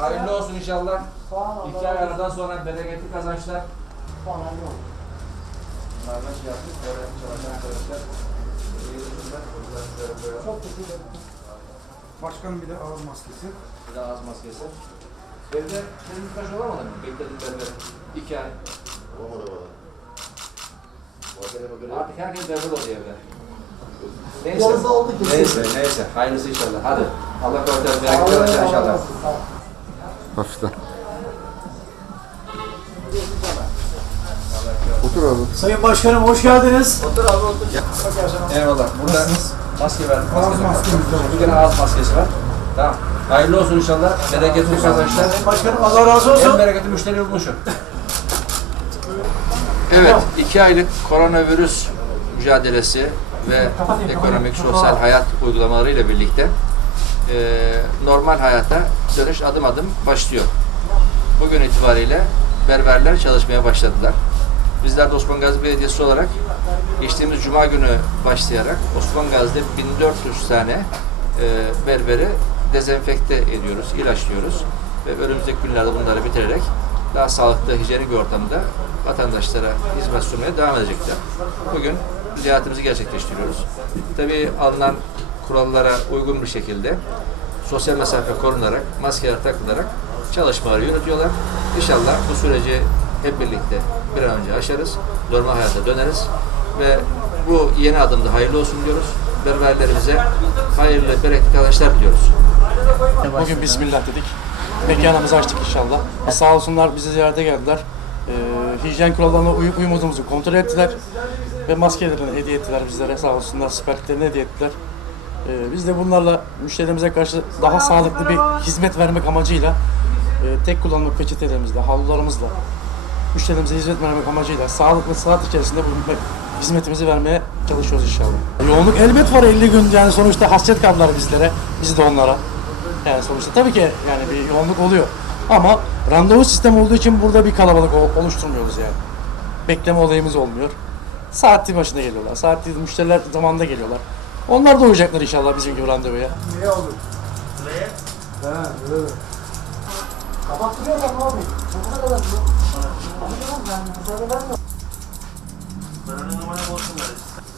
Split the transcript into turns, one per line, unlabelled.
Hayırlı olsun inşallah. İki ay aradan sonra bereketli kazançlar. Kardeş şey yaptık, öğrenci çalışan arkadaşlar.
Çok teşekkür Başkanım bir de ağız maskesi.
Bir de ağız maskesi. Evde senin taş olamadı mı? Beklediğinden beri. İki ay. Olamadı valla. Artık herkes devlet oluyor evde. Neyse. Neyse, neyse. Hayırlısı inşallah. Hadi. Allah korusun. Allah olsun inşallah hafiften.
Otur abi.
Sayın Başkanım hoş geldiniz. Otur abi otur.
Eyvallah. Burada maske verdim. Ağız maskemiz de var. Bir tane ağız maskesi var. Tamam. Hayırlı olsun inşallah. Bereketli arkadaşlar. Sayın
Başkanım Allah razı olsun.
En bereketli müşteri bulmuşum. evet, iki aylık koronavirüs mücadelesi ve ekonomik, sosyal hayat uygulamalarıyla birlikte e, normal hayata dönüş adım adım başlıyor. Bugün itibariyle berberler çalışmaya başladılar. Bizler de Osman Gazi Belediyesi olarak geçtiğimiz Cuma günü başlayarak Osman Gazi'de 1400 tane e, berberi dezenfekte ediyoruz, ilaçlıyoruz ve önümüzdeki günlerde bunları bitirerek daha sağlıklı, hijyenik bir ortamda vatandaşlara hizmet sunmaya devam edecekler. Bugün ziyaretimizi gerçekleştiriyoruz. Tabii alınan kurallara uygun bir şekilde sosyal mesafe korunarak, maskeler takılarak çalışmaları yürütüyorlar. İnşallah bu süreci hep birlikte bir an önce aşarız, normal hayata döneriz ve bu yeni adımda hayırlı olsun diyoruz. Berberlerimize hayırlı, bereketli arkadaşlar diliyoruz.
Bugün Bismillah dedik. Mekanımızı açtık inşallah. Sağ olsunlar bizi ziyarete geldiler. Ee, hijyen kurallarına uyup uymadığımızı kontrol ettiler. Ve maskelerini hediye ettiler bizlere sağ olsunlar. Siperliklerini hediye ettiler. Ee, biz de bunlarla müşterimize karşı daha sağlıklı bir hizmet vermek amacıyla e, tek kullanımlık peçetelerimizle, havlularımızla müşterimize hizmet vermek amacıyla sağlıklı saat içerisinde bulunmak hizmetimizi vermeye çalışıyoruz inşallah. Yoğunluk elbet var 50 gün yani sonuçta hasret kaldılar bizlere, biz de onlara. Yani sonuçta tabii ki yani bir yoğunluk oluyor. Ama randevu sistemi olduğu için burada bir kalabalık oluşturmuyoruz yani. Bekleme olayımız olmuyor. Saat başına geliyorlar. Saatli müşteriler zamanında geliyorlar. Onlar da uyacaklar inşallah bizimki randevuya. Niye olur? Sıraya? He, evet. Kapattırıyorlar abi. Kapına kadar mı? Kapına kadar mı? Kapına kadar mı? Kapına kadar mı? Kapına kadar mı?